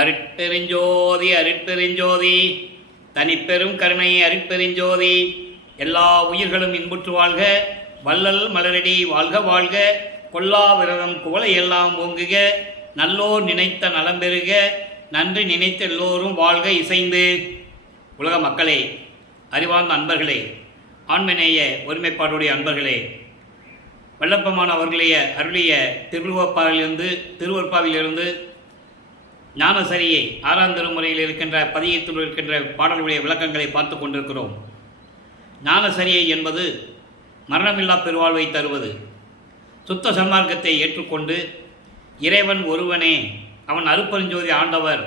அருட்பெருஞ்சோதி அருட்பெருஞ்சோதி தனிப்பெரும் கருணை அருட்பெருஞ்சோதி. எல்லா உயிர்களும் இன்புற்று வாழ்க, வள்ளல் மலரடி வாழ்க வாழ்க, கொல்லா விரதம் குவளை எல்லாம் ஓங்குக, நல்லோர் நினைத்த நலம் பெறுக, நன்றி நினைத்த எல்லோரும் வாழ்க இசைந்து. உலக மக்களே, அறிவார்ந்த அன்பர்களே, ஆண்மநேய ஒருமைப்பாடுடைய அன்பர்களே, வல்லப்பமான அவர்களைய அருளிய திருவற்பாவிலிருந்து ஞானசரியை 6ஆம் திருமுறையில் இருக்கின்ற பதியத்தில் இருக்கின்ற பாடலுடைய விளக்கங்களை பார்த்து கொண்டிருக்கிறோம். ஞானசரியை என்பது மரணமில்லா பெருவாழ்வை தருவது. சுத்த சன்மார்க்கத்தை ஏற்றுக்கொண்டு இறைவன் ஒருவனே, அவன் அருட்பெருஞ்சோதி ஆண்டவர்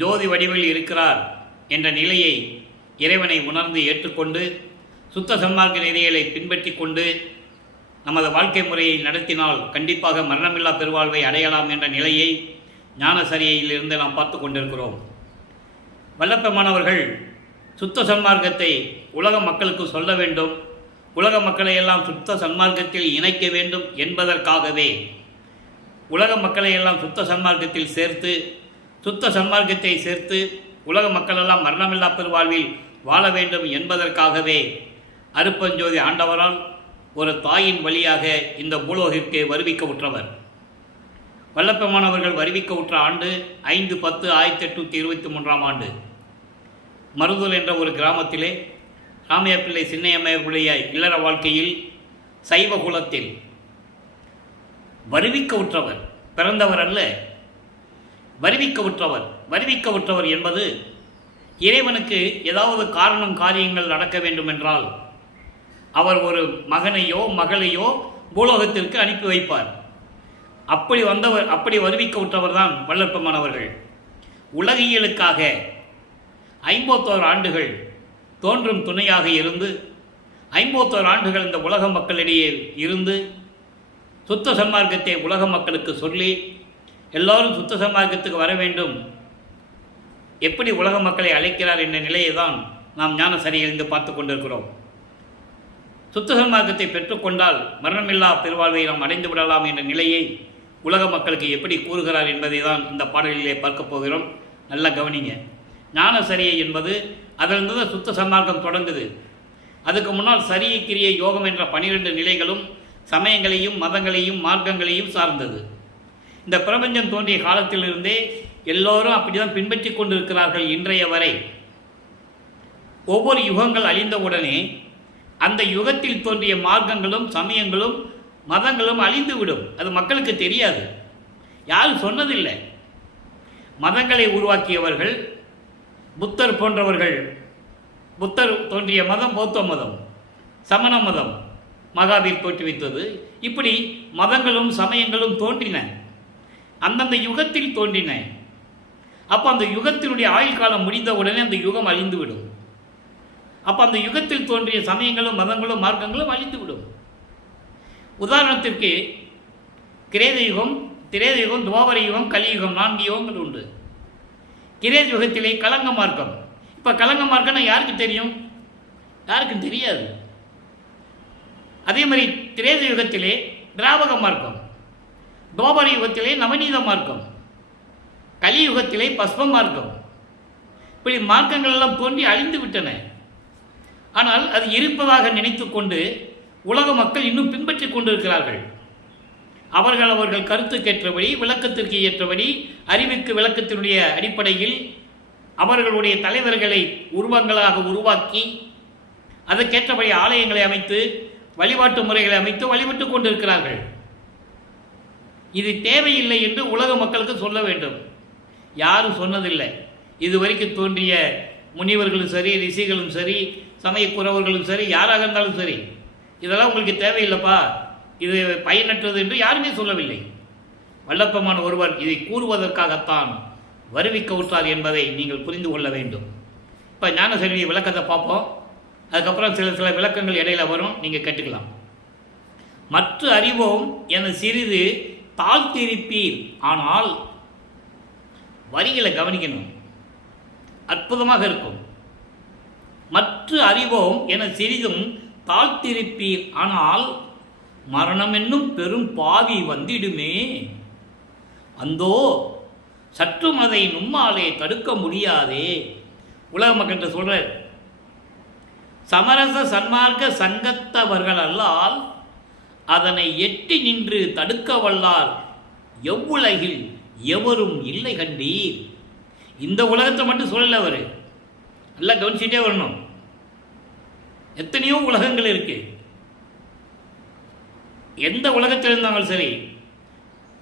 ஜோதி வடிவில் இருக்கிறார் என்ற நிலையை இறைவனை உணர்ந்து ஏற்றுக்கொண்டு சுத்த சன்மார்க்க நெறிகளை பின்பற்றி கொண்டு நமது வாழ்க்கை முறையை நடத்தினால் கண்டிப்பாக மரணமில்லா பெருவாழ்வை அடையலாம் என்ற நிலையை ஞானசரியிலிருந்து நாம் பார்த்து கொண்டிருக்கிறோம். வல்லப்பமானவர்கள் சுத்த சன்மார்க்கத்தை உலக மக்களுக்கு சொல்ல வேண்டும், உலக மக்களை எல்லாம் சுத்த சன்மார்க்கத்தில் இணைக்க வேண்டும் என்பதற்காகவே உலக மக்களை எல்லாம் சுத்த சன்மார்க்கத்தில் சேர்த்து, சுத்த சன்மார்க்கத்தை சேர்த்து உலக மக்களெல்லாம் மரணமில்லா பெருவாழ்வில் வாழ வேண்டும் என்பதற்காகவே அருட்பெருஞ்சோதி ஆண்டவரால் ஒரு தாயின் வழியாக இந்த பூலோகிற்கு வருவிக்க உற்றவர். வல்லப்பமானவர்கள் வருவிக்க உற்ற ஆண்டு 5/10/1823 ஆண்டு. மருதூர் என்ற ஒரு கிராமத்திலே ராமையா பிள்ளை சின்னையம்மையுடைய இல்லற வாழ்க்கையில் சைவ குலத்தில் வருவிக்க உற்றவர், பிறந்தவர் அல்ல, வருவிக்க உற்றவர். வருவிக்க உற்றவர் என்பது இறைவனுக்கு ஏதாவது காரியங்கள் நடக்க வேண்டுமென்றால் அவர் ஒரு மகனையோ மகளையோ பூலோகத்திற்கு அனுப்பி வைப்பார். அப்படி வருவிக்க விட்டவர் தான் வல்லப்பமானவர்கள். உலகியலுக்காக 51 ஆண்டுகள் தோன்றும் துணையாக இருந்து 51 ஆண்டுகள் இந்த உலக மக்களிடையே இருந்து சுத்த சன்மார்க்கத்தை உலக மக்களுக்கு சொல்லி எல்லோரும் சுத்த சன்மார்க்கத்துக்கு வர வேண்டும், எப்படி உலக மக்களை அழைக்கிறார் என்ற நிலையை தான் நாம் ஞானசரியிலிருந்து பார்த்து கொண்டிருக்கிறோம். சுத்த சன்மார்க்கத்தை பெற்றுக்கொண்டால் மரணமில்லா பெருவாழ்வை நாம் அடைந்து விடலாம் என்ற நிலையை உலக மக்களுக்கு எப்படி கூறுகிறார் என்பதை தான் இந்த பாடலிலே பார்க்க போகிறோம். நல்லா கவனிங்க. ஞானசரியை என்பது அதிலிருந்து தான் சுத்த சன்மார்க்கம் தொடங்குது. அதுக்கு முன்னால் சரியை கிரியை யோகம் என்ற 12 நிலைகளும் சமயங்களையும் மதங்களையும் மார்க்கங்களையும் சார்ந்தது. இந்த பிரபஞ்சம் தோன்றிய காலத்திலிருந்தே எல்லோரும் அப்படி தான் பின்பற்றி கொண்டிருக்கிறார்கள் இன்றைய வரை. ஒவ்வொரு யுகங்கள் அழிந்தவுடனே அந்த யுகத்தில் தோன்றிய மார்க்கங்களும் சமயங்களும் மதங்களும் அழிந்துவிடும். அது மக்களுக்கு தெரியாது, யாரும் சொன்னதில்லை. மதங்களை உருவாக்கியவர்கள் புத்தர் போன்றவர்கள். புத்தர் தோன்றிய மதம் பௌத்த மதம், சமண மதம் மகாவீர் தோற்றுவித்தது. இப்படி மதங்களும் சமயங்களும் தோன்றின, அந்தந்த யுகத்தில் தோன்றின. அப்போ அந்த யுகத்தினுடைய ஆயுள் காலம் முடிந்தவுடனே அந்த யுகம் அழிந்துவிடும். அப்போ அந்த யுகத்தில் தோன்றிய சமயங்களும் மதங்களும் மார்க்கங்களும் அழிந்துவிடும். உதாரணத்திற்கு கிரேத யுகம், திரேத யுகம், துவாபர யுகம், கலியுகம், 4 யுகங்கள் உண்டு. கிரேத யுகத்திலே கலங்க மார்க்கம். இப்போ கலங்க மார்க்கம்னா யாருக்கு தெரியும்? யாருக்கும் தெரியாது. அதே மாதிரி திரேத யுகத்திலே திராவக மார்க்கம், துவாபர யுகத்திலே நவநீத மார்க்கம், கலியுகத்திலே பஸ்ப மார்க்கம். இப்படி மார்க்கங்கள் எல்லாம் தோன்றி அழிந்து விட்டன. ஆனால் அது இருப்பதாக நினைத்து கொண்டு உலக மக்கள் இன்னும் பின்பற்றி கொண்டிருக்கிறார்கள். அவர்கள் கருத்துக்கேற்றபடி, விளக்கத்திற்கு ஏற்றபடி, அறிவுக்கு விளக்கத்தினுடைய அடிப்படையில் அவர்களுடைய தலைவர்களை உருவங்களாக உருவாக்கி அதற்கேற்றபடி ஆலயங்களை அமைத்து வழிபாட்டு முறைகளை அமைத்து வழிபட்டு கொண்டிருக்கிறார்கள். இது தேவையில்லை என்று உலக மக்களுக்கு சொல்ல வேண்டும். யாரும் சொன்னதில்லை. இதுவரைக்கும் தோன்றிய முனிவர்களும் சரி, ரிஷிகளும் சரி, சமயக்குறவர்களும் சரி, யாராக இருந்தாலும் சரி, இதெல்லாம் உங்களுக்கு தேவையில்லைப்பா, இது பயனற்றது என்று யாருமே சொல்லவில்லை. வல்லப்பமான ஒருவர் இதை கூறுவதற்காகத்தான் வருவிக்க உற்றார் என்பதை நீங்கள் புரிந்து கொள்ள வேண்டும். இப்போ ஞானசரி விளக்கத்தை பார்ப்போம். அதுக்கப்புறம் சில விளக்கங்கள் இடையில வரும், நீங்கள் கேட்டுக்கலாம். மற்ற அறிவோம் என சிறிது தாழ்த்திருப்பீர். ஆனால் வரிகளை கவனிக்கணும், அற்புதமாக இருக்கும். மற்ற அறிவோம் என சிறிதும் தாழ்த்திருப்பீர். ஆனால் மரணம் என்னும் பெரும் பாவி வந்திடுமே. அந்தோ சற்றும் அதை நும்மாலே தடுக்க முடியாதே. உலக மக்கள்கிட்ட சொல்ற சமரச சன்மார்க்க சங்கத்தவர்கள் அல்லால் அதனை எட்டி நின்று தடுக்க வல்லார் எவ்வுலகில் எவரும் இல்லை கண்டீர். இந்த உலகத்தை மட்டும் சொல்லல அவர், நல்லா கவனிச்சுட்டே வரணும். எத்தனையோ உலகங்கள் இருக்கு. எந்த உலகத்தில் இருந்தாலும் சரி,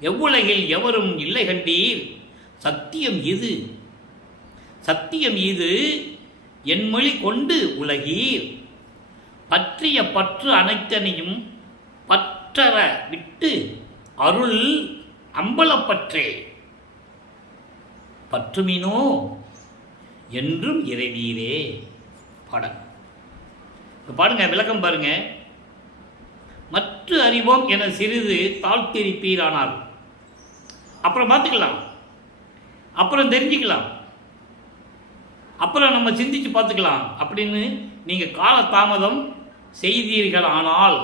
எவ்வுலகில் எவரும் இல்லை கண்டீர். சத்தியம் இது, சத்தியம் இது என் மொழி கொண்டு உலகீர். பற்றிய பற்று அனைத்தனையும் பற்றற விட்டு அருள் அம்பலப்பற்றே. பற்றுமினோ என்றும் இறைவீரே. பாடம் பாடுங்க, விளக்கம் பாருங்க. மற்ற அறிவோம் என சிறிது தாழ்த்திருப்பீரானால் அப்புறம் பார்த்துக்கலாம், அப்புறம் தெரிஞ்சுக்கலாம், அப்புறம் நம்ம சிந்திச்சு பார்த்துக்கலாம் அப்படின்னு நீங்கள் கால தாமதம் செய்தீர்கள். ஆனால்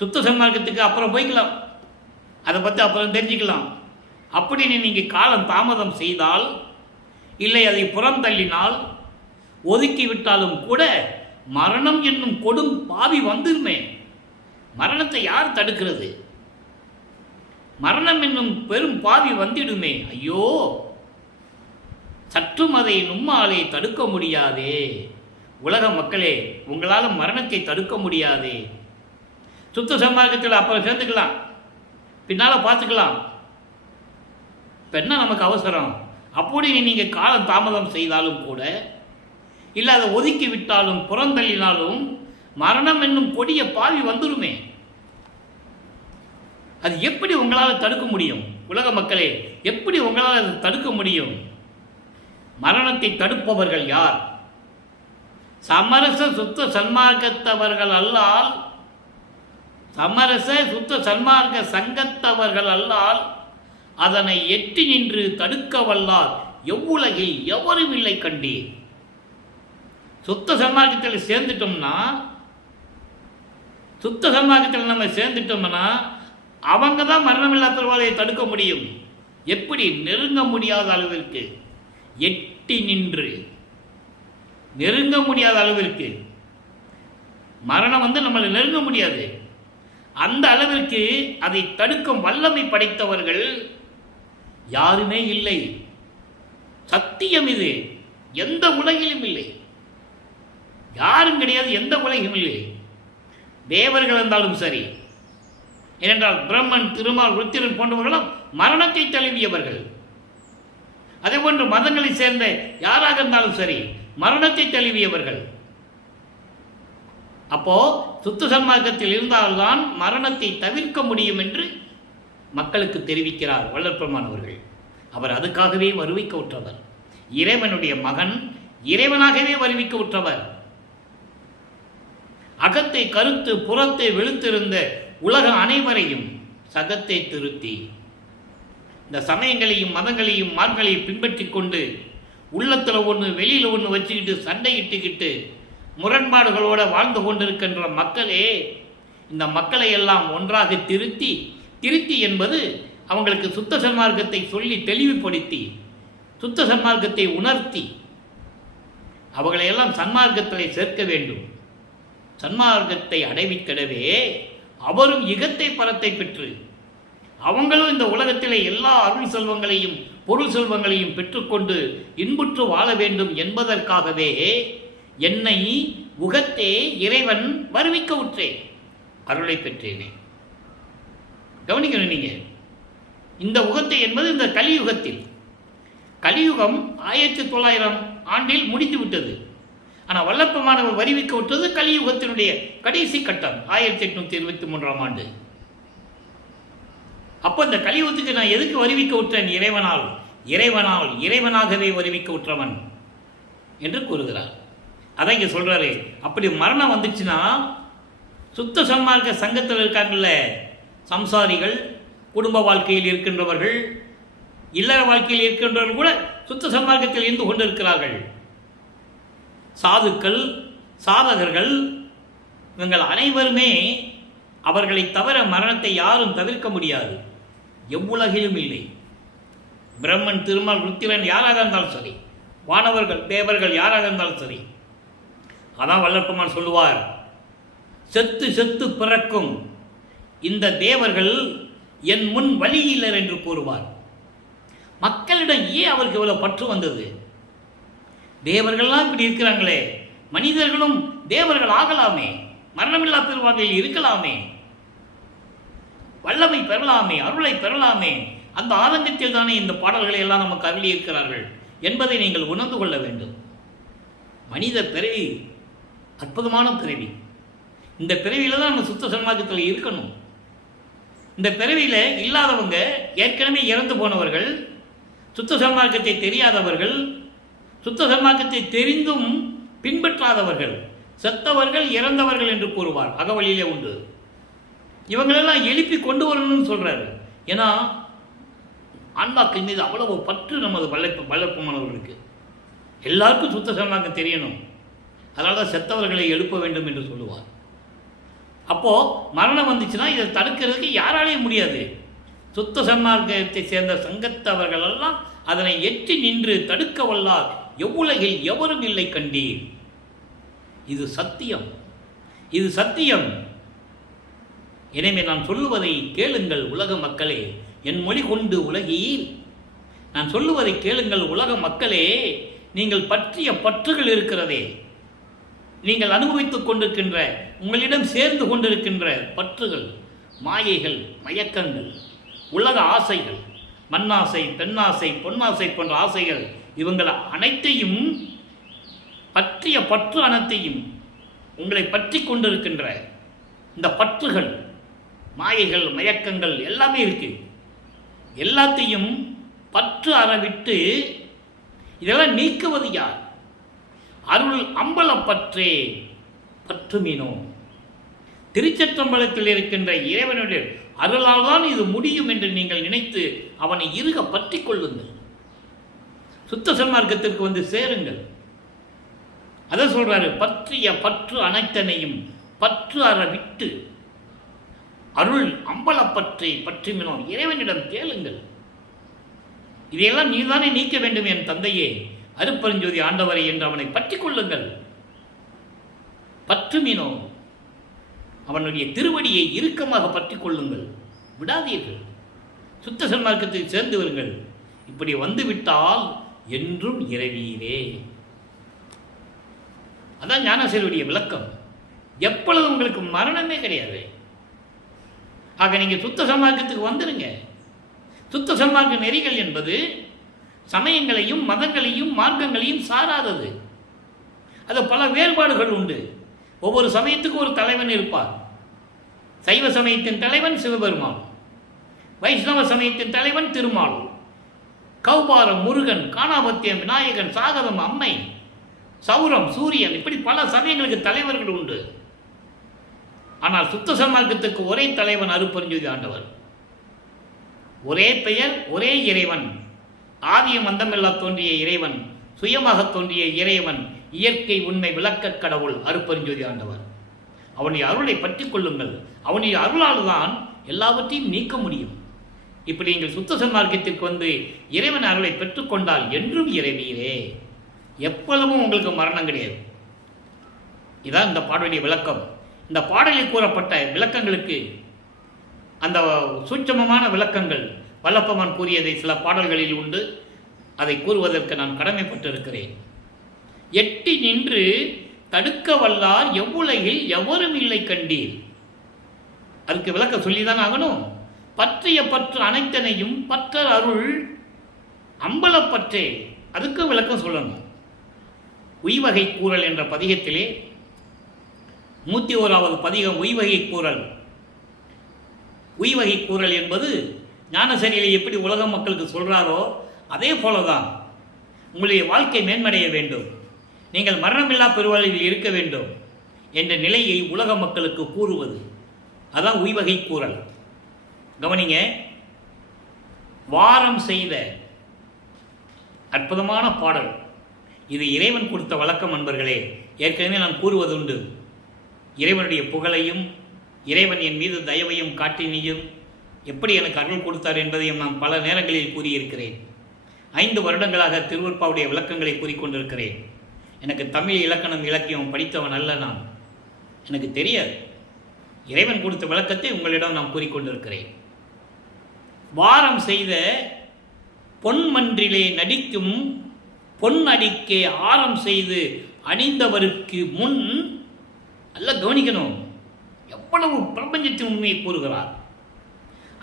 சுத்த சன்மார்க்கத்துக்கு அப்புறம் போய்க்கலாம், அதை பற்றி அப்புறம் தெரிஞ்சுக்கலாம் அப்படின்னு நீங்கள் காலம் தாமதம் செய்தால், இல்லை அதை புறம் தள்ளினால், ஒதுக்கி விட்டாலும் கூட மரணம் என்னும் கொடும் பாவி வந்துருமே. மரணத்தை யார் தடுக்கிறது? மரணம் என்னும் பெரும் பாவி வந்திடுமே. ஐயோ, சற்றும் அதை நும்மாலே தடுக்க முடியாதே. உலக மக்களே, உங்களால் மரணத்தை தடுக்க முடியாதே. சுத்த சன்மார்க்கத்தில் அப்புறம் சேர்ந்துக்கலாம், பின்னால் பார்த்துக்கலாம். இப்போ என்ன நமக்கு அவசரம்? அப்படி நீங்கள் காலம் தாமதம் செய்தாலும் கூட, இல்லை அதை ஒதுக்கி விட்டாலும் புறந்தள்ளினாலும் மரணம் என்னும் கொடிய பாவி வந்துடுமே. அது எப்படி உங்களால் தடுக்க முடியும்? உலக மக்களே, எப்படி உங்களால் அதை தடுக்க முடியும்? மரணத்தை தடுப்பவர்கள் யார்? சமரச சுத்த சன்மார்க்கத்தவர்கள் அல்லால், சமரச சுத்த சன்மார்க்க சங்கத்தவர்கள் அல்லால் அதனை எட்டி நின்று தடுக்க வல்லார் எவ்வுலகில் எவரும் இல்லை கண்டீர். சுத்த சன்மார்க்கத்தில் சேர்ந்துட்டோம்னா, சுத்த சன்மார்க்கத்தில் நம்ம சேர்ந்துட்டோம்னா அவங்க தான் மரணமில்லா பெருவாளையை தடுக்க முடியும். எப்படி? நெருங்க முடியாத அளவிற்கு, எட்டி நின்று நெருங்க முடியாத அளவிற்கு. மரணம் நம்மளை நெருங்க முடியாது, அந்த அளவிற்கு அதை தடுக்கும் வல்லமை படைத்தவர்கள் யாருமே இல்லை. சத்தியம் இது, எந்த உலகிலும் இல்லை, யாரும் கிடையாது, எந்த உலகிலும் இல்லை. தேவர்கள் இருந்தாலும் சரி, ஏனென்றால் பிரம்மன், திருமால், ருத்திரன் போன்றவர்களும் மரணத்தை தழுவியவர்கள். அதே போன்று மதங்களை சேர்ந்த யாராக இருந்தாலும் சரி, மரணத்தை தழுவியவர்கள். அப்போ சுத்த சன்மார்க்கத்தில் இருந்தால்தான் மரணத்தை தவிர்க்க முடியும் என்று மக்களுக்கு தெரிவிக்கிறார் வல்லற்பெருமானவர்கள். அவர் அதுக்காகவே வருவிக்க உற்றவர். இறைவனுடைய மகன், இறைவனாகவே வருவிக்க உற்றவர். அகத்தை கருத்து புறத்தை வெளுத்திருந்த உலக அனைவரையும் சகத்தை திருத்தி, இந்த சமயங்களையும் மதங்களையும் மார்களையும் பின்பற்றி கொண்டு உள்ளத்தில் ஒன்று வெளியில் ஒன்று வச்சுக்கிட்டு சண்டையிட்டுக்கிட்டு முரண்பாடுகளோடு வாழ்ந்து கொண்டிருக்கின்ற மக்களே, இந்த மக்களை எல்லாம் ஒன்றாக திருத்தி, திருத்தி என்பது அவங்களுக்கு சுத்த சன்மார்க்கத்தை சொல்லி தெளிவுபடுத்தி, சுத்த சன்மார்க்கத்தை உணர்த்தி அவர்களையெல்லாம் சன்மார்க்கத்தில் சேர்க்க வேண்டும். சன்மார்க்கத்தை அடைவிக்கடவே அவரும் இகத்தை பரத்தை பெற்று அவங்களும் இந்த உலகத்திலே எல்லா அருள் செல்வங்களையும் பொருள் செல்வங்களையும் பெற்றுக்கொண்டு இன்புற்று வாழ வேண்டும் என்பதற்காகவே என்னை உகத்தே இறைவன் வருவிக்க உற்றேன், அருளை பெற்றேனே. கவனிக்கணும் நீங்க, இந்த உகத்தை என்பது இந்த கலியுகத்தில், கலியுகம் 1900 ஆண்டில் முடித்து விட்டது. ஆனால் வல்லப்பமானவர் வருவிக்க விட்டது கலியுகத்தினுடைய கடைசி கட்டம் 1823 ஆண்டு. அப்போ இந்த கலியுகத்துக்கு நான் எதுக்கு வருவிக்க விட்டேன்? இறைவனால், இறைவனால், இறைவனாகவே வருவிக்க விட்டவன் என்று கூறுகிறார். அதான் இங்கே சொல்றாரு. அப்படி மரணம் வந்துச்சுன்னா சுத்த சன்மார்க்க சங்கத்தில் இருக்காங்கல்ல, சம்சாரிகள், குடும்ப வாழ்க்கையில் இருக்கின்றவர்கள், இல்லற வாழ்க்கையில் இருக்கின்றவர்கள் கூட சுத்த சன்மார்க்கத்தில் இருந்து கொண்டிருக்கிறார்கள். சாதுக்கள், சாதகர்கள், இவங்கள் அனைவருமே அவர்களை தவிர மரணத்தை யாரும் தவிர்க்க முடியாது, எவ்வுலகிலும் இல்லை. பிரம்மன், திருமால், ருத்திரன் யாராக இருந்தாலும் சரி, வானவர்கள், தேவர்கள் யாராக இருந்தாலும் சரி. அதான் வல்லற்பெருமான் சொல்லுவார், செத்து செத்து பிறக்கும் இந்த தேவர்கள் என் முன் வழியிலர் என்று கூறுவார். மக்களிடம் ஏன் அவருக்கு இவ்வளவு பற்று வந்தது? தேவர்கள்லாம் இப்படி இருக்கிறாங்களே, மனிதர்களும் தேவர்கள் ஆகலாமே, மரணமில்லா பெருவாழ்வில் இருக்கலாமே, வல்லமை பெறலாமே, அருளை பெறலாமே. அந்த ஆதங்கத்தில் தானே இந்த பாடல்களை எல்லாம் நமக்கு அருளி இருக்கிறார்கள் என்பதை நீங்கள் உணர்ந்து கொள்ள வேண்டும். மனித பிறவி அற்புதமான பிறவி. இந்த பிறவியில தான் நம்ம சுத்த சன்மார்க்கத்தில் இருக்கணும். இந்த பிறவியில் இல்லாதவங்க, ஏற்கனவே இறந்து போனவர்கள், சுத்த சன்மார்க்கத்தை தெரியாதவர்கள், சுத்த சன்மார்க்கத்தை தெரிந்தும் பின்பற்றாதவர்கள், செத்தவர்கள், இறந்தவர்கள் என்று கூறுவார். அகவழியிலே உண்டு. இவங்களெல்லாம் எழுப்பி கொண்டு வரணும்னு சொல்றாரு. ஏன்னா ஆன்மாக்கள் மீது அவ்வளவு பற்று நமது வளர்ப்புமானவர்களுக்கு. எல்லாருக்கும் சுத்த சன்மார்க்கம் தெரியணும். அதனால தான் செத்தவர்களை எழுப்ப வேண்டும் என்று சொல்லுவார். அப்போ மரணம் வந்துச்சுன்னா இதை தடுக்கிறதுக்கு யாராலையும் முடியாது. சுத்த சன்மார்க்கத்தை சேர்ந்த சங்கத்தவர்கள் எல்லாம் அதனை எட்டி நின்று தடுக்க வல்லார் எவ்வுலகில் எவரும் இல்லை கண்டீர். இது சத்தியம், இது சத்தியம். எனவே நான் சொல்லுவதை கேளுங்கள் உலக மக்களே, என் மொழி கொண்டு உலகீர். நான் சொல்லுவதை கேளுங்கள் உலக மக்களே, நீங்கள் பற்றிய பற்றுகள் இருக்கிறதே, நீங்கள் அனுபவித்துக் கொண்டிருக்கின்ற, உங்களிடம் சேர்ந்து கொண்டிருக்கின்ற பற்றுகள், மாயைகள், மயக்கங்கள், உலக ஆசைகள், மண்ணாசை, பெண்ணாசை, பொன்னாசை போன்ற ஆசைகள், இவங்கள் அனைத்தையும் பற்றிய பற்று அனைத்தையும் உங்களை பற்றி கொண்டிருக்கின்ற இந்த பற்றுகள், மாயைகள், மயக்கங்கள் எல்லாமே இருக்கு. எல்லாத்தையும் பற்று அறவிட்டு இதெல்லாம் நீக்குவது யார்? அருள் அம்பலப்பற்றே பற்றுமினோ. திருச்சற்றம்பலத்தில் இருக்கின்ற இறைவனுடைய அருளால் தான் இது முடியும் என்று நீங்கள் நினைத்து அவனை இறுக பற்றி கொள்ளுங்கள். சுத்த சன்மார்க்கத்திற்கு வந்து சேருங்கள். அதை சொல்றாரு, பற்றிய பற்று அனைத்தனையும் பற்று அற விட்டு அருள் அம்பலப்பற்றை பற்றுமினோ. இறைவனிடம் கேளுங்கள். இதையெல்லாம் நீதானே நீக்க வேண்டும் என் தந்தையே, அருட்பெருஞ்சோதி ஆண்டவரை என்று அவனை பற்றி கொள்ளுங்கள். பற்றுமினோ, அவனுடைய திருவடியை இறுக்கமாக பற்றி கொள்ளுங்கள், விடாதீர்கள். சுத்த சன்மார்க்கத்தில் சேர்ந்து வருங்கள். இப்படி வந்துவிட்டால் என்றும் இறைவீரே. அதான் ஞானசேருடைய விளக்கம். எப்பொழுதும் உங்களுக்கு மரணமே கிடையாது. ஆக நீங்கள் சுத்த சன்மார்க்கத்துக்கு வந்துடுங்க. சுத்த சன்மார்க்க நெறிகள் என்பது சமயங்களையும் மதங்களையும் மார்க்கங்களையும் சாராதது. அது பல வேறுபாடுகள் உண்டு. ஒவ்வொரு சமயத்துக்கும் ஒரு தலைவன் இருப்பார். சைவ சமயத்தின் தலைவன் சிவபெருமான், வைஷ்ணவ சமயத்தின் தலைவன் திருமால், கௌபாரம் முருகன், காணாபத்தியம் விநாயகன், சாகரம் அம்மை, சௌரம் சூரியன், இப்படி பல சமயங்களுக்கு தலைவர்கள் உண்டு. ஆனால் சுத்த சன்மார்க்கத்துக்கு ஒரே தலைவன் அருட்பெருஞ்சோதி ஆண்டவர். ஒரே பெயர், ஒரே இறைவன், ஆதியம் அந்தமில்லா தோன்றிய இறைவன், சுயமாக தோன்றிய இறைவன், இயற்கை உண்மை விளக்க கடவுள் அருட்பெருஞ்சோதி ஆண்டவர். அவனுடைய அருளை பற்றி கொள்ளுங்கள். அவனுடைய அருளால் தான் எல்லாவற்றையும் நீக்க முடியும். இப்படி நீங்கள் சுத்த சன்மார்க்கத்திற்கு வந்து இறைவன் அருளை பெற்றுக்கொண்டால் என்றும் இறைவீரே. எப்பொழுதும் உங்களுக்கு மரணம் கிடையாது. இதான் இந்த பாடலுடைய விளக்கம். இந்த பாடலில் கூறப்பட்ட விளக்கங்களுக்கு அந்த சூட்சமமான விளக்கங்கள் வல்லப்பெருமான் கூறியதை சில பாடல்களில் உண்டு. அதை கூறுவதற்கு நான் கடமைப்பட்டிருக்கிறேன். எட்டி நின்று தடுக்க வல்லார் எவ்வுலகில் எவரும் இல்லை கண்டீர். அதுக்கு விளக்க சொல்லிதான் ஆகணும். பற்றிய பற்று அனைத்தனையும் பற்றர் அருள் அம்பலப்பற்றே, அதுக்கு விளக்கம் சொல்லணும். உய்வகை கூறல் என்ற பதிகத்திலே 101வது பதிகம் உய்வகை கூறல். உய்வகை கூறல் என்பது ஞானசரியிலே எப்படி உலக மக்களுக்கு சொல்கிறாரோ அதே போலதான். உங்களுடைய வாழ்க்கை மேன்மடைய வேண்டும், நீங்கள் மரணமில்லா பெருவாழ்வில் இருக்க வேண்டும் என்ற நிலையை உலக மக்களுக்கு கூறுவது. அதான் உய்வகை கூறல். கவனிங்க, வாரம் செய்த அற்புதமான பாடல் இது. இறைவன் கொடுத்த வழக்கம் நண்பர்களே. ஏற்கனவே நான் கூறுவதுண்டு, இறைவனுடைய புகழையும் இறைவன் என் மீது தயவையும் காட்டினியும் எப்படி எனக்கு அருள் கொடுத்தார் என்பதையும் நான் பல நேரங்களில் கூறியிருக்கிறேன். 5 வருடங்களாக திருவருட்பாவுடைய விளக்கங்களை கூறிக்கொண்டிருக்கிறேன். எனக்கு தமிழ் இலக்கணம் இலக்கியம் படித்தவன் அல்ல நான். எனக்கு தெரியாது. இறைவன் கொடுத்த விளக்கத்தை உங்களிடம் நான் கூறிக்கொண்டிருக்கிறேன். வாரம் செய்த பொன்மன்றிலே நடிக்கும் பொன் அடிக்கே ஆரம் செய்து அணிந்தவருக்கு முன் நல்லா கவனிக்கணும். எவ்வளவு பிரபஞ்சத்தின் உண்மையை கூறுகிறார்.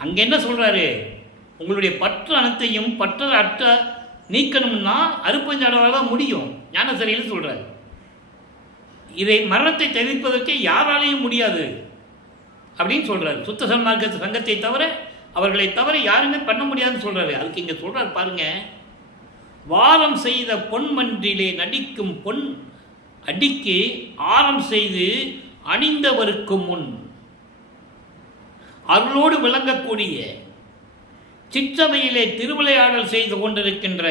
அங்கே என்ன சொல்றாரு? உங்களுடைய பற்று அனைத்தையும் பற்ற அற்ற நீக்கணும்னா அருப்பஞ்சாடவால் தான் முடியும். ஞானசரியில் சொல்றாரு. இதை மரணத்தை தவிர்ப்பதற்கு யாராலையும் முடியாது அப்படின்னு சொல்றாரு. சுத்த சன்மார்க்க சங்கத்தை தவிர, அவர்களை தவிர யாருமே பண்ண முடியாதுன்னு சொல்றாரு. அதுக்கு இங்க சொல்றாரு பாருங்க. வாரம் செய்த பொன்மன்றிலே நடிக்கும் பொன் அடிக்கு ஆரம் செய்து அணிந்தவருக்கு முன் அருளோடு விளங்கக்கூடிய சிற்றவையிலே திருவிளையாடல் செய்து கொண்டிருக்கின்ற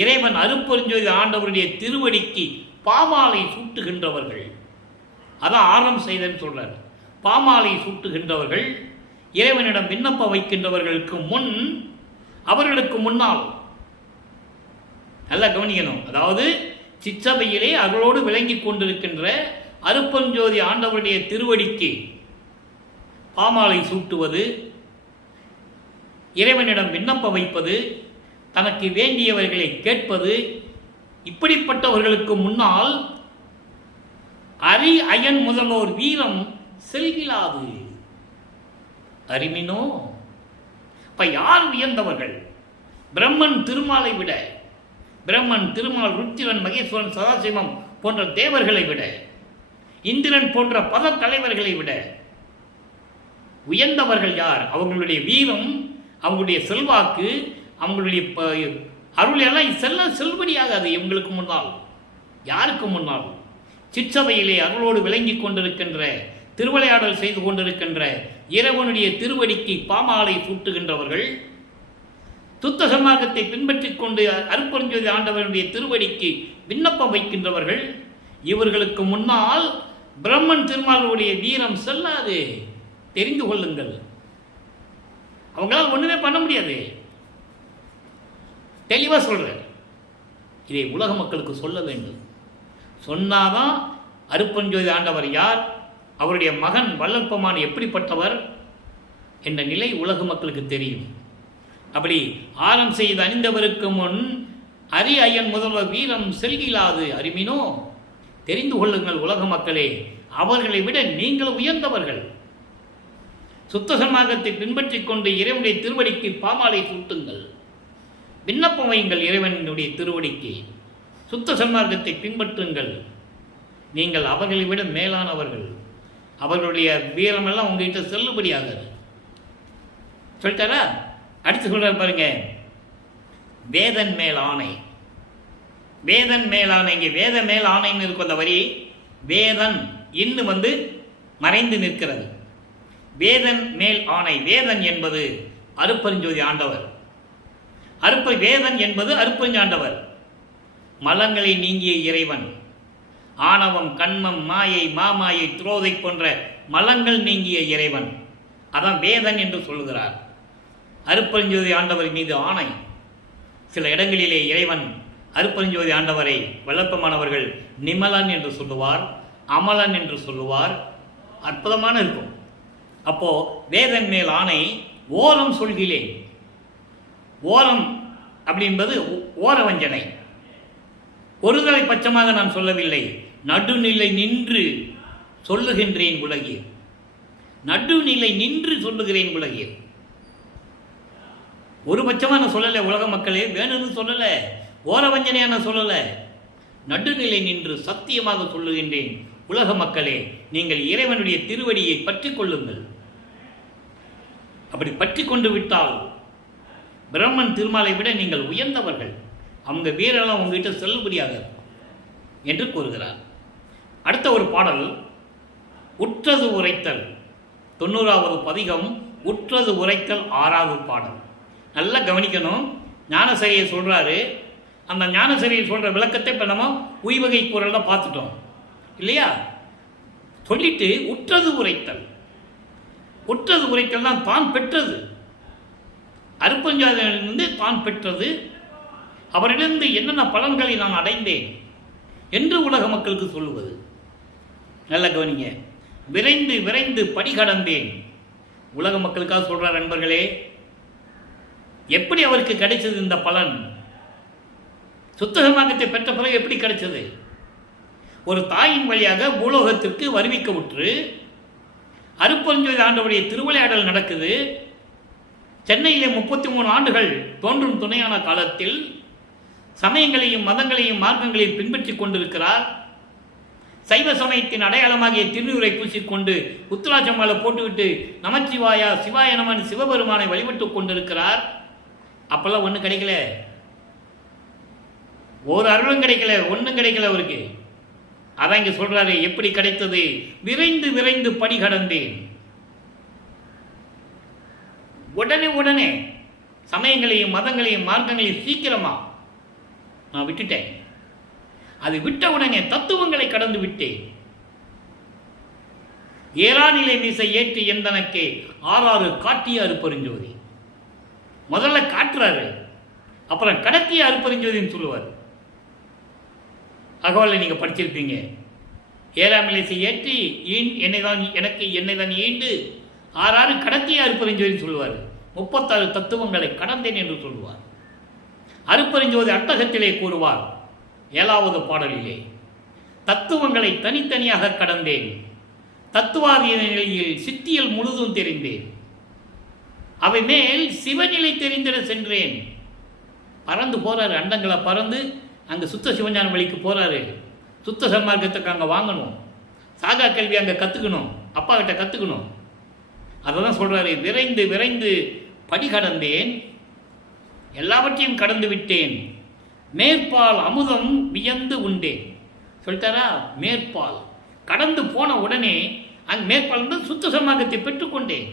இறைவன் அருட்பெருஞ்சோதி ஆண்டவருடைய திருவடிக்கு பாமாலை சூட்டுகின்றவர்கள், அதான் ஆரம் செய்தன்னு சொல்றார். பாமாலை சூட்டுகின்றவர்கள், இறைவனிடம் விண்ணப்பம் வைக்கின்றவர்களுக்கு முன், அவர்களுக்கு முன்னால் நல்லா கவனிக்கணும். அதாவது சிற்றவையிலே அருளோடு விளங்கி கொண்டிருக்கின்ற அருட்பெருஞ்சோதி ஆண்டவருடைய திருவடிக்கு பாமாலை சூட்டுவது, இறைவனிடம் விண்ணப்பம் வைப்பது, தனக்கு வேண்டியவர்களை கேட்பது, இப்படிப்பட்டவர்களுக்கு முன்னால் அரி அயன் முதலோர் வீரம் செல்கிலாது அறிமினோ. இப்ப யார் உயர்ந்தவர்கள்? பிரம்மன் திருமாலை விட, பிரம்மன் திருமால் ருத்திரன் மகேஸ்வரன் சதாசிவம் போன்ற தேவர்களை விட, இந்திரன் போன்ற பத தலைவர்களை விட உயர்ந்தவர்கள் யார்? அவங்களுடைய வீரம், அவங்களுடைய செல்வாக்கு, அவங்களுடைய அருள் எல்லாம் செல்படியாகாது இவங்களுக்கு முன்னால். யாருக்கு முன்னால்? சிற்றவையிலே அருளோடு விளங்கி கொண்டிருக்கின்ற, திருவிளையாடல் செய்து கொண்டிருக்கின்ற இறைவனுடைய திருவடிக்கு பாமாலை சூட்டுகின்றவர்கள், துத்த சன்மார்க்கத்தை பின்பற்றிக் கொண்டு அருட்பெருஞ்சோதி ஆண்டவனுடைய திருவடிக்கு விண்ணப்பம் வைக்கின்றவர்கள், இவர்களுக்கு முன்னால் பிரம்மன் திருமாலுடைய வீரம் செல்லாது, தெரிந்து கொள்ளுங்கள். அவங்களால் ஒண்ணுமே பண்ண முடியாது. தெளிவா சொல்றார். இதை உலக மக்களுக்கு சொல்ல வேண்டும். சொன்னாதான் அருட்பெருஞ்சோதி ஆண்டவர் யார், அவருடைய மகன் வல்லற்பமான் எப்படிப்பட்டவர் என்ற நிலை உலக மக்களுக்கு தெரியும். அப்படி ஆரம் செய்து அணிந்தவருக்கு முன் அரி அயன் முதல்வர் வீரம் செல்கிலாது அறிமினோ. தெரிந்து கொள்ளுங்கள் உலக மக்களே, அவர்களை விட நீங்கள் உயர்ந்தவர்கள். சுத்த சன்மார்க்கத்தை பின்பற்றிக் கொண்டு இறைவனுடைய திருவடிக்கு பாமாலை சூட்டுங்கள், விண்ணப்பம் வையுங்கள் இறைவனுடைய திருவடிக்கு, சுத்த சன்மார்க்கத்தை பின்பற்றுங்கள். நீங்கள் அவர்களை விட மேலானவர்கள். அவர்களுடைய வீரமெல்லாம் உங்ககிட்ட செல்லுபடியாகாது சொல்லிட்டாரா? அடுத்து சொல்றாரு பாருங்க. வேதன் மேல் ஆணை. வேதன் மேல் ஆணை. இங்கே வேத மேல் ஆணைன்னு இருக்கும் அந்த வரி. வேதன் இன்னும் மறைந்து நிற்கிறது. வேதன் மேல் ஆணை. வேதன் என்பது அருட்பெருஞ்சோதி ஆண்டவர். வேதன் என்பது அருட்பெருஞ்சாண்டவர். மலங்களை நீங்கிய இறைவன். ஆணவம், கண்மம், மாயை, மாமாயை, துரோதை போன்ற மலங்கள் நீங்கிய இறைவன். அதான் வேதன் என்று சொல்லுகிறார். அருட்பெருஞ்சோதி ஆண்டவர் மீது ஆணை. சில இடங்களிலே இறைவன் அருட்பெருஞ்சோதி ஆண்டவரை வல்லற்பமானவர்கள் நிமலன் என்று சொல்லுவார், அமலன் என்று சொல்லுவார். அற்புதமான இருக்கும். அப்போ வேதன் மேல் ஆணை ஓரம் சொல்கிறேன். ஓரம் அப்படின்பது ஓரவஞ்சனை. ஒருதலை பட்சமாக நான் சொல்லவில்லை, நடுநிலை நின்று சொல்லுகின்றேன் உலகீர். நடுநிலை நின்று சொல்லுகிறேன் உலகீர். ஒரு பட்சமாக நான் சொல்லலை உலக மக்களே, வேணும்னு சொல்லலை, ஓரவஞ்சனையா நான் சொல்லலை. நடுநிலை நின்று சத்தியமாக சொல்லுகின்றேன் உலக மக்களே, நீங்கள் இறைவனுடைய திருவடியை பற்றி கொள்ளுங்கள். அப்படி பற்றி கொண்டு விட்டால் பிரம்மன் திருமாலை விட நீங்கள் உயர்ந்தவர்கள். அவங்க வீரெல்லாம் உங்ககிட்ட செல்லுபடியாக என்று கூறுகிறார். அடுத்த ஒரு பாடல் உற்றது உரைத்தல். 90வது பதிகம் உற்றது உரைத்தல் 6வது பாடல். நல்லா கவனிக்கணும். ஞானசரியை சொல்றாரு. அந்த ஞானசரியை சொல்ற விளக்கத்தை இப்போ நம்ம உய்வகை குரல் தான் பார்த்துட்டோம் இல்லையா? சொல்லிட்டு உற்றது உரைத்தல். உற்றது உரைத்தல் தான் தான் பெற்றது. அருட்பெருஞ்சாதியிலிருந்து தான் பெற்றது அவரிடந்து என்னென்ன பலன்களை நான் அடைந்தேன் என்று உலக மக்களுக்கு சொல்லுவது. நல்ல கவனிங்க. விரைந்து விரைந்து படி கடந்தேன். உலக மக்களுக்காக சொல்றார் நண்பர்களே. எப்படி அவருக்கு கிடைச்சது இந்த பலன்? சுத்த சன்மார்க்கத்தை பெற்ற பிறகு எப்படி கிடைச்சது? ஒரு தாயின் வழியாக பூலோகத்திற்கு வருவிக்கவுற்று அருட்பெருஞ்சோதி ஆண்டவருடைய திருவிளையாடல் நடக்குது. சென்னையிலே 33 ஆண்டுகள் தோன்றும் துணையான காலத்தில் சமயங்களையும் மதங்களையும் மார்க்கங்களையும் பின்பற்றி கொண்டிருக்கிறார். சைவ சமயத்தின் அடையாளமாகிய திருநீரை பூசிக்கொண்டு உத்தராட்சமாலை போட்டுவிட்டு நமச்சிவாயா சிவாய நமன் சிவபெருமானை வழிபட்டுக் கொண்டிருக்கிறார். அப்பெல்லாம் ஒன்றும் கிடைக்கல, ஒரு அருளும் கிடைக்கல, ஒன்றும் கிடைக்கல அவருக்கு. அதான் இங்க சொல்றாரு, எப்படி கிடைத்தது? விரைந்து விரைந்து படி கடந்தேன். உடனே உடனே சமயங்களையும் மதங்களையும் மார்க்கங்களையும் சீக்கிரமா நான் விட்டுட்டேன். அது விட்ட உடனே தத்துவங்களை கடந்து விட்டேன். ஏழா நிலை மீசை ஏற்றி எந்தனக்கே ஆறாறு காட்டிய அருட்பெருஞ்சோதி. முதல்ல காட்டுறாரு, அப்புறம் கடத்திய அருட்பெருஞ்சோதின்னு சொல்லுவார். அகவலை நீங்க படிச்சிருப்பீங்க. ஏழாம் நிலை ஏற்றி என்னை தான் ஈண்டு ஆறாறு கடத்திய அருட்பெருஞ்சோதின்னு சொல்லுவார். 36 தத்துவங்களை கடந்தேன் என்று சொல்லுவார். அருட்பெருஞ்சோதி அட்டகத்திலே கூறுவார் 7வது பாடலிலே, தத்துவங்களை தனித்தனியாக கடந்தேன், தத்துவாதிய நிலையில் சித்தியல் முழுதும் தெரிந்தேன், அவை மேல் சிவநிலை தெரிந்திட சென்றேன். பறந்து போறாரு, அண்டங்களை பறந்து அங்கே சுத்த சிவஞான வழிக்கு போறாரு. சுத்த சன்மார்க்கத்துக்கு அங்கே வாங்கணும், சாகா கல்வி அங்கே கற்றுக்கணும், அப்பா கிட்ட கற்றுக்கணும். அதை தான் சொல்றாரு, விரைந்து விரைந்து படி கடந்தேன், எல்லாவற்றையும் கடந்து விட்டேன், மேற்பால் அமுதம் வியந்து உண்டேன். சொல்லிட்டாரா? மேற்பால் கடந்து போன உடனே அங்கே மேற்பால் வந்து சுத்த சன்மார்க்கத்தை பெற்றுக்கொண்டேன்.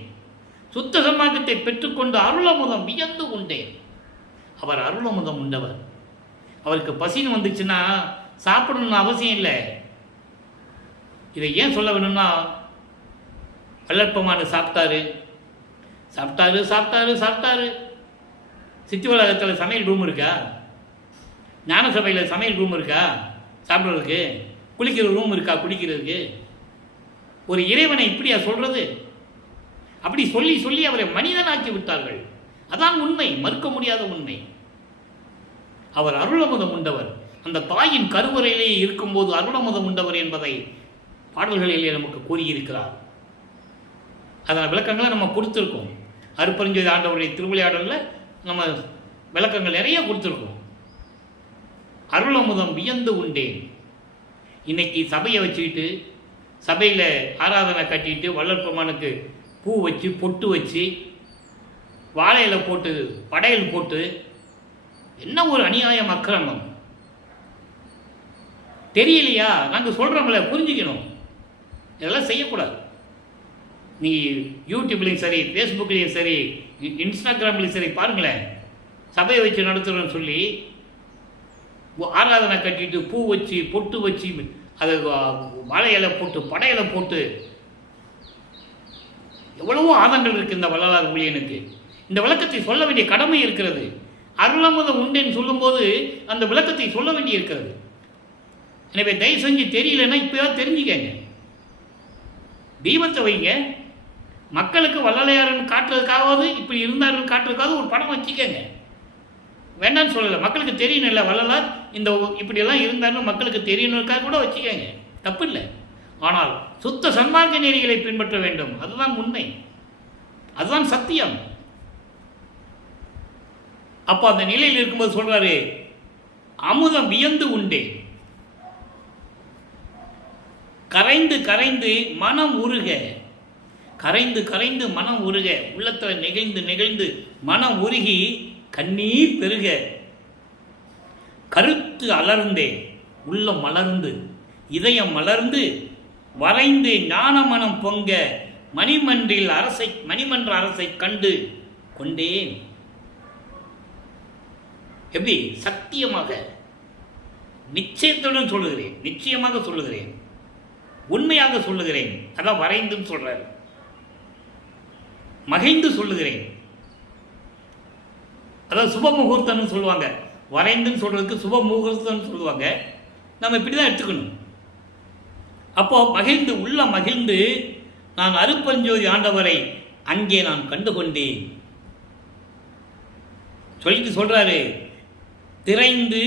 சுத்த சன்மார்க்கத்தை பெற்றுக்கொண்டு அருளமுதம் வியந்து உண்டேன். அவர் அருளமுதம் உண்டவர். அவருக்கு பசின்னு வந்துச்சுன்னா சாப்பிடணும்னு அவசியம் இல்லை. இதை ஏன் சொல்ல வேணும்னா, வல்லற்பமான சாப்பிட்டாரு சாப்பிட்டாரு சாப்பிட்டாரு சாப்பிட்டாரு. சித்தி உலகத்தில் சமையல் ரூம் இருக்கா? ஞான சபையில் சமையல் ரூம் இருக்கா சாப்பிட்றதுக்கு? குளிக்கிற ரூம் இருக்கா குளிக்கிறதுக்கு? ஒரு இறைவனை இப்படியா சொல்றது? அப்படி சொல்லி சொல்லி அவரை மனிதனாக்கி விட்டார்கள். அதான் உண்மை, மறுக்க முடியாத உண்மை. அவர் அருளமுதம் உண்டவர். அந்த தாயின் கருவறையிலே இருக்கும்போது அருளமுதம் உண்டவர் என்பதை பாடல்களிலே நமக்கு கூறியிருக்கிறார். அதனால் விளக்கங்களை நம்ம கொடுத்துருக்கோம். அருட்பெருஞ்சோதி ஆண்டவருடைய திருவிளையாடலில் நம்ம விளக்கங்கள் நிறைய கொடுத்துருக்கோம். அருளமுதம் வியந்து உண்டேன். இன்னைக்கு சபையை வச்சுக்கிட்டு சபையில் ஆராதனை கட்டிட்டு வள்ளற்பெருமானுக்கு பூ வச்சு பொட்டு வச்சு வாழையில போட்டு படையல் போட்டு என்ன ஒரு அநியாயம், அக்கிரமம் தெரியலையா? நாங்கள் சொல்கிறோம்ல, புரிஞ்சுக்கணும். இதெல்லாம் செய்யக்கூடாது. நீ யூடியூப்லேயும் சரி, ஃபேஸ்புக்லேயும் சரி, இன்ஸ்டாகிராம்லேயும் சரி பாருங்களேன், சபையை வச்சு நடத்துகிறோன்னு சொல்லி ஆராதனை கட்டிட்டு பூ வச்சு பொட்டு வச்சு அதை வாழையில போட்டு படையில போட்டு எவ்வளவோ ஆதங்கள் இருக்கு இந்த வள்ளலார் ஊழியனுக்கு. இந்த விளக்கத்தை சொல்ல வேண்டிய கடமை இருக்கிறது. அருளமுதம் உண்டேன்னு சொல்லும்போது அந்த விளக்கத்தை சொல்ல வேண்டி இருக்கிறது. எனவே தயவு செஞ்சு தெரியலன்னா இப்போயாவது தெரிஞ்சுக்கங்க. தீபத்தை வைங்க, மக்களுக்கு வள்ளலையாருன்னு காட்டுறதுக்காவது, இப்படி இருந்தாருன்னு காட்டுறதுக்காவது ஒரு படம் வச்சுக்கங்க. வேண்டாம்னு சொல்லலை, மக்களுக்கு தெரியணும் இல்லை வள்ளலார் இந்த இப்படியெல்லாம் இருந்தாருன்னு மக்களுக்கு தெரியணுக்காக கூட வச்சுக்கங்க, தப்பு இல்லை. ஆனால் சுத்த சன்மார்க்க நெறிகளை பின்பற்ற வேண்டும். அதுதான் உண்மை, அதுதான் சத்தியம். அப்போ அந்த நிலையில் இருக்கும்போது சொல்றாரு, அமுதம் வியந்து உண்டே, கரைந்து கரைந்து மனம் உருக, கரைந்து கரைந்து மனம் உருக, உள்ளத்தில் நெகிழ்ந்து நெகிழ்ந்து மனம் உருகி கண்ணீர் பெருக, கருத்து அலர்ந்தே உள்ளம் மலர்ந்து இதயம் மலர்ந்து வரைந்து ஞான மனம் பொங்க மணிமன்ற அரசை கண்டு கொண்டேன். எப்படி? சத்தியமாக நிச்சயத்துடன் சொல்லுகிறேன், நிச்சயமாக சொல்லுகிறேன், உண்மையாக சொல்லுகிறேன். அதான் வரைந்துன்னு சொல்றாரு, மகிழ்ந்து சொல்லுகிறேன். அதாவது சுப முகூர்த்தம்னு சொல்லுவாங்க. வரைந்துன்னு சொல்கிறதுக்கு சுப முகூர்த்தம்னு சொல்லுவாங்க. நம்ம இப்படி தான் எடுத்துக்கணும். அப்போது மகிழ்ந்து உள்ள மகிழ்ந்து நான் அருட்பெருஞ்சோதி ஆண்டவரை அங்கே நான் கண்டுகொண்டேன் சொல்லிட்டு சொல்கிறாரு. திரைந்து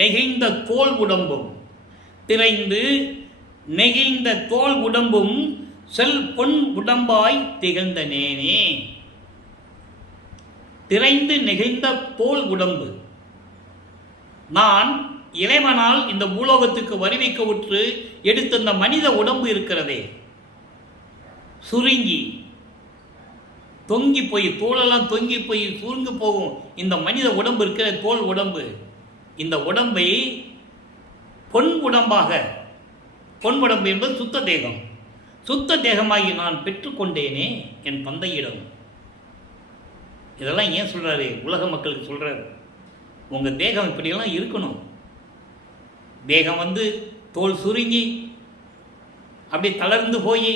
நெகிழ்ந்த தோல் உடம்பும், திரைந்து நெகிழ்ந்த தோல் உடம்பும் செல் பொன் உடம்பாய் திகழ்ந்த நேனே. திரைந்து நெகிழ்ந்த தோல் உடம்பு, நான் இறைவனால் இந்த பூலோகத்துக்கு வரிவைக்க உற்று எடுத்த இந்த மனித உடம்பு இருக்கிறதே, சுருங்கி தொங்கி போய் தோலெல்லாம் தொங்கி போய் சுருங்கி போகும் இந்த மனித உடம்பு இருக்கிற தோல் உடம்பு, இந்த உடம்பை பொன் உடம்பாக, பொன் உடம்பு என்பது சுத்த தேகம், சுத்த தேகமாகி நான் பெற்றுக்கொண்டேனே என் தந்தையிடம். இதெல்லாம் ஏன் சொல்கிறாரு? உலக மக்களுக்கு சொல்கிறாரு, உங்கள் தேகம் இப்படியெல்லாம் இருக்கணும். தேகம் தோல் சுருங்கி அப்படி தளர்ந்து போய்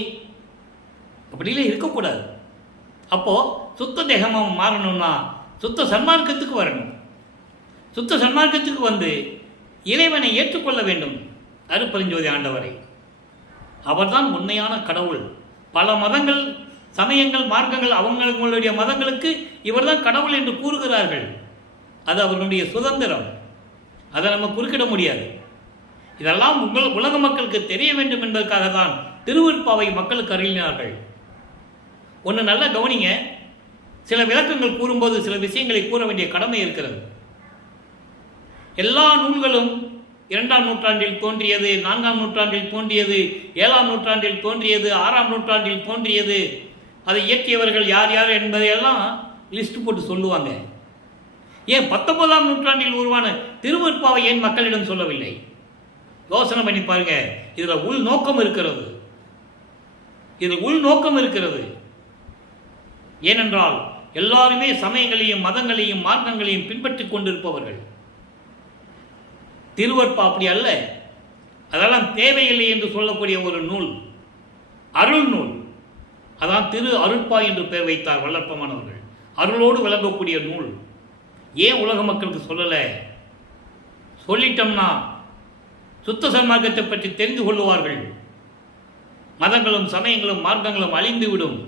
அப்படிலாம் இருக்கக்கூடாது. அப்போது சுத்த தேகமாக மாறணும்னா சுத்த சன்மார்க்கத்துக்கு வரணும். சுத்த சன்மார்க்கத்துக்கு இறைவனை ஏற்றுக்கொள்ள வேண்டும், அருட்பெருஞ்சோதி ஆண்டவரை. அவர்தான் உண்மையான கடவுள். பல மதங்கள், சமயங்கள், மார்க்கங்கள் அவங்களுடைய மதங்களுக்கு இவர்தான் கடவுள் என்று கூறுகிறார்கள். அது அவர்களுடைய சுதந்திரம், அதை நம்ம குறுக்கிட முடியாது. இதெல்லாம் உலக மக்களுக்கு தெரிய வேண்டும் என்பதற்காக தான் திருவருட்பாவை மக்களுக்கு அருளினார்கள். ஒன்று நல்லா கவனிங்க, சில விளக்கங்கள் கூறும்போது சில விஷயங்களை கூற வேண்டிய கடமை இருக்கிறது. எல்லா நூல்களும் 2ஆம் நூற்றாண்டில் தோன்றியது, 4ஆம் நூற்றாண்டில் தோன்றியது, 7ஆம் நூற்றாண்டில் தோன்றியது, 6ஆம் நூற்றாண்டில் தோன்றியது, அதை இயற்றியவர்கள் யார் யார் என்பதையெல்லாம் லிஸ்ட் போட்டு சொல்லுவாங்க. ஏன் 19ஆம் நூற்றாண்டில் உருவான திருவருட்பாவை ஏன் மக்களிடம் சொல்லவில்லை? யோசனை பண்ணி பாருங்க. இதில் உள் நோக்கம் இருக்கிறது, இதில் உள் நோக்கம் இருக்கிறது. ஏனென்றால் எல்லாருமே சமயங்களையும் மதங்களையும் மார்க்கங்களையும் பின்பற்றி கொண்டிருப்பவர்கள். திருவருட்பா அப்படி அல்ல. அதெல்லாம் தேவையில்லை என்று சொல்லக்கூடிய ஒரு நூல், அருள் நூல். அதான் திரு அருட்பா என்று பெயர் வைத்தார் வல்லற்பமானவர்கள். அருளோடு விளங்கக்கூடிய நூல். ஏன் உலக மக்களுக்கு சொல்லலை? சொல்லிட்டோம்னா சுத்த சன்மார்க்கத்தை பற்றி தெரிந்து கொள்ளுவார்கள். மதங்களும் சமயங்களும் மார்க்கங்களும் அழிந்துவிடும்.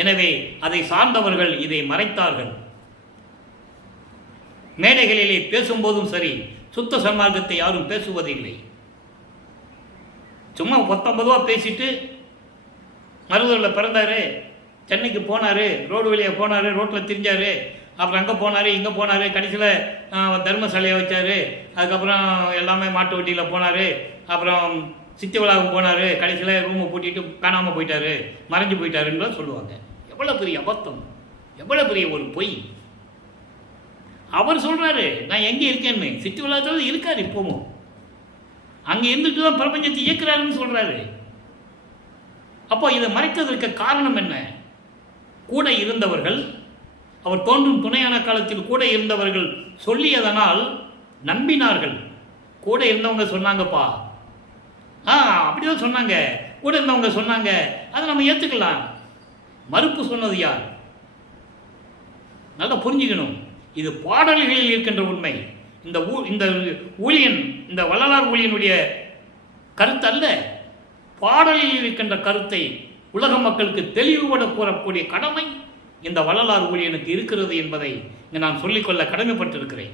எனவே அதை சார்ந்தவர்கள் இதை மறைத்தார்கள். மேடைகளிலே பேசும்போதும் சரி, சுத்த சன்மார்க்கத்தை யாரும் பேசுவதில்லை. சும்மா 19 பேசிட்டு மருதூரில் பிறந்தார், சென்னைக்கு போனார், ரோடு வழியாக போனார், ரோட்டில் திரிஞ்சார், அப்புறம் அங்கே போனார், இங்கே போனார், கடைசியில் தர்மசாலையை வச்சார், அதுக்கப்புறம் எல்லாமே மாட்டு வண்டியில் போனார், அப்புறம் சித்தி விழாவுக்கு போனார், கடைசியில் ரூமை பூட்டிட்டு காணாமல் போயிட்டார், மறைஞ்சு போயிட்டாருன்னு சொல்லுவாங்க. எவ்வளோ பெரிய அபத்தம், எவ்வளோ பெரிய ஒரு பொய். அவர் சொல்கிறாரு நான் எங்கே இருக்கேன்னு. சித்தி விழாவில் இருக்கார், இப்போவும் அங்கே இருந்துட்டு தான் பிரபஞ்சத்தை இயக்குறாருன்னு சொல்கிறாரு. அப்போ இதை மறைத்ததற்கு காரணம் என்ன? கூட இருந்தவர்கள், அவர் தோன்றும் துணையான காலத்தில் கூட இருந்தவர்கள் சொல்லியதனால் நம்பினார்கள். கூட இருந்தவங்க சொன்னாங்கப்பா, அப்படிதான் சொன்னாங்க, கூட இருந்தவங்க சொன்னாங்க, அதை நம்ம ஏற்றுக்கலாம். மறுப்பு சொன்னது யார்? நல்லா புரிஞ்சுக்கணும். இது பாடல்களில் இருக்கின்ற உண்மை. இந்த ஊழியன், இந்த வள்ளலார் ஊழியனுடைய கருத்து அல்ல, பாடலில் இருக்கின்ற கருத்தை உலக மக்களுக்கு தெளிவுபட கூறக்கூடிய கடமை இந்த வள்ளலார் ஊழியனுக்கு இருக்கிறது என்பதை நான் சொல்லிக்கொள்ள கடமைப்பட்டிருக்கிறேன்.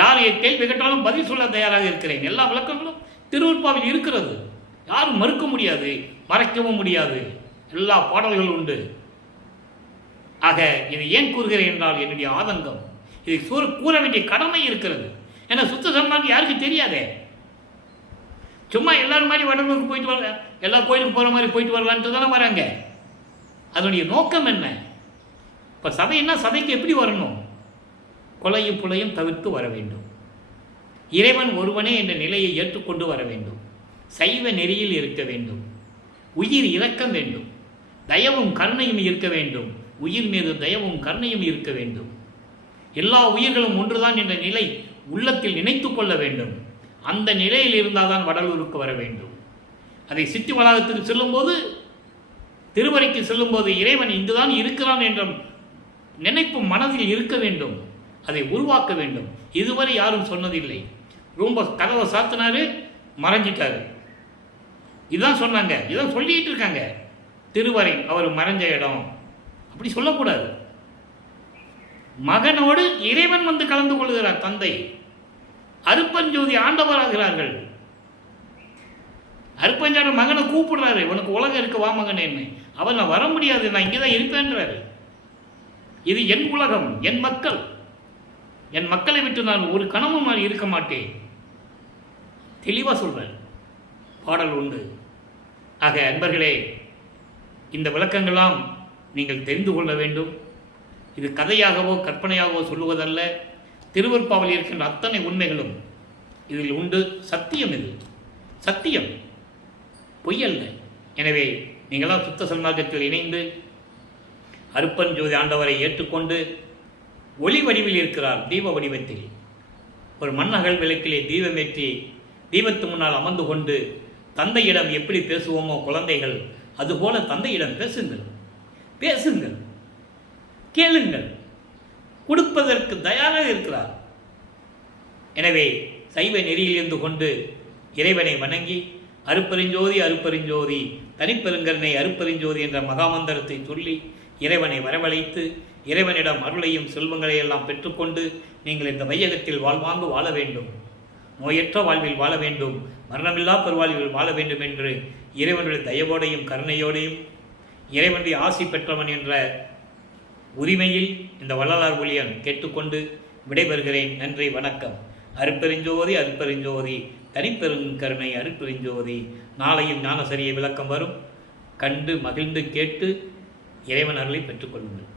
யார் கேள்வி கேட்டாலும் பதில் சொல்ல தயாராக இருக்கிறேன். எல்லா விளக்கங்களும் திருவருட்பாவில் இருக்கிறது, யாரும் மறுக்க முடியாது, மறைக்கவும் முடியாது. எல்லா பாடல்களும் உண்டு. ஆக இதை ஏன் கூறுகிறேன் என்றால் என்னுடைய ஆதங்கம், இதை கூற வேண்டிய கடமை இருக்கிறது. ஏன்னா சுத்த சன்மார்க்கம் யாருக்கு தெரியாதே. சும்மா எல்லாரும் மாதிரி வடலூருக்கு போயிட்டு வரல, எல்லா கோயிலுக்கு போகிற மாதிரி போயிட்டு வரலான்ட்டு தானே வராங்க. அதனுடைய நோக்கம் என்ன? இப்போ சபைன்னா சபைக்கு எப்படி வரணும்? கொலையும் புலையும் தவிர்த்து வர வேண்டும். இறைவன் ஒருவனே என்ற நிலையை ஏற்றுக்கொண்டு வர வேண்டும். சைவ நெறியில் இருக்க வேண்டும். உயிர் இரக்கம் வேண்டும். தயவும் கருணையும் இருக்க வேண்டும். உயிர் மீது தயவும் கருணையும் இருக்க வேண்டும். எல்லா உயிர்களும் ஒன்றுதான் என்ற நிலை உள்ளத்தில் நினைத்து கொள்ள வேண்டும். அந்த நிலையில் இருந்தால் தான் வடலூருக்கு வர வேண்டும். அதை சித்தி வளாகத்துக்கு செல்லும்போது, திருவரைக்கு செல்லும்போது இறைவன் இங்குதான் இருக்கிறான் என்ற நினைப்பு மனதில் இருக்க வேண்டும். அதை உருவாக்க வேண்டும். இதுவரை யாரும் சொன்னதில்லை. ரொம்ப கதவை சாத்தினாரு, மறைஞ்சிட்டாரு. இதுதான் சொன்னாங்க, இதான் சொல்லிட்டு இருக்காங்க. திருவரை அவர் மறைஞ்ச இடம் அப்படி சொல்லக்கூடாது. மகனோடு இறைவன் வந்து கலந்து கொள்கிறார். தந்தை அருப்பஞ்சோதி ஆண்டவராகிறார்கள். அருப்பஞ்சார மகனை கூப்பிடுறாரு, உனக்கு உலகம் இருக்கு வா மகனேன்னு. அவன் நான் வர முடியாது, நான் இங்கே தான் இருப்பேன்றாரு. இது என் உலகம், என் மக்கள், என் மக்களை விட்டு நான் ஒரு கணமும் நான் இருக்க மாட்டேன். தெளிவாக சொல்றார். பாடல் உண்டு. ஆக அன்பர்களே, இந்த விளக்கங்களாம் நீங்கள் தெரிந்து கொள்ள வேண்டும். இது கதையாகவோ கற்பனையாகவோ சொல்லுவதல்ல. திருவருட்பாவில் இருக்கின்ற அத்தனை உண்மைகளும் இதில் உண்டு. சத்தியம், இது சத்தியம், பொய்யல்ல. எனவே நீங்களாம் சுத்த சன்மார்க்கத்தில் இணைந்து அருப்பஞ்சோதி ஆண்டவரை ஏற்றுக்கொண்டு ஒளி வடிவில் இருக்கிறார். தீப வடிவத்தில் ஒரு மண்ணகல் விளக்கிலே தீபமேற்றி தீபத்து முன்னால் அமர்ந்து கொண்டு தந்தையிடம் எப்படி பேசுவோமோ குழந்தைகள், அதுபோல தந்தையிடம் பேசுங்கள், பேசுங்கள், கேளுங்கள். கொடுப்பதற்கு தயாராக இருக்கிறார். எனவே சைவ நெறியில் இருந்து கொண்டு இறைவனை வணங்கி அருப்பெருஞ்சோதி அருப்பெருஞ்சோதி தனிப்பெருங்கருணை அருப்பெருஞ்சோதி என்ற மகாமந்திரத்தை சொல்லி இறைவனை வரவழைத்து இறைவனிடம் அருளையும் செல்வங்களை எல்லாம் பெற்றுக்கொண்டு நீங்கள் இந்த வையகத்தில் வாழ்வாங்கு வாழ வேண்டும், நோயற்ற வாழ்வில் வாழ வேண்டும், மரணமில்லா பெருவாழ்வில் வாழ வேண்டும் என்று இறைவனுடைய தயவோடையும் கருணையோடையும் இறைவனுடைய ஆசி பெற்றவன் என்ற உரிமையில் இந்த வள்ளலார் ஊழியன் கேட்டுக்கொண்டு விடைபெறுகிறேன். நன்றி, வணக்கம். அருப்பெருஞ்சோதி அருப்பெருஞ்சோதி தனிப்பெருங்கருணை அருப்பெருஞ்சோதி. நாளையும் ஞானசரிய விளக்கம் வரும். கண்டு மகிழ்ந்து கேட்டு இறைவன் அருளை பெற்றுக்கொள்ளுங்கள்.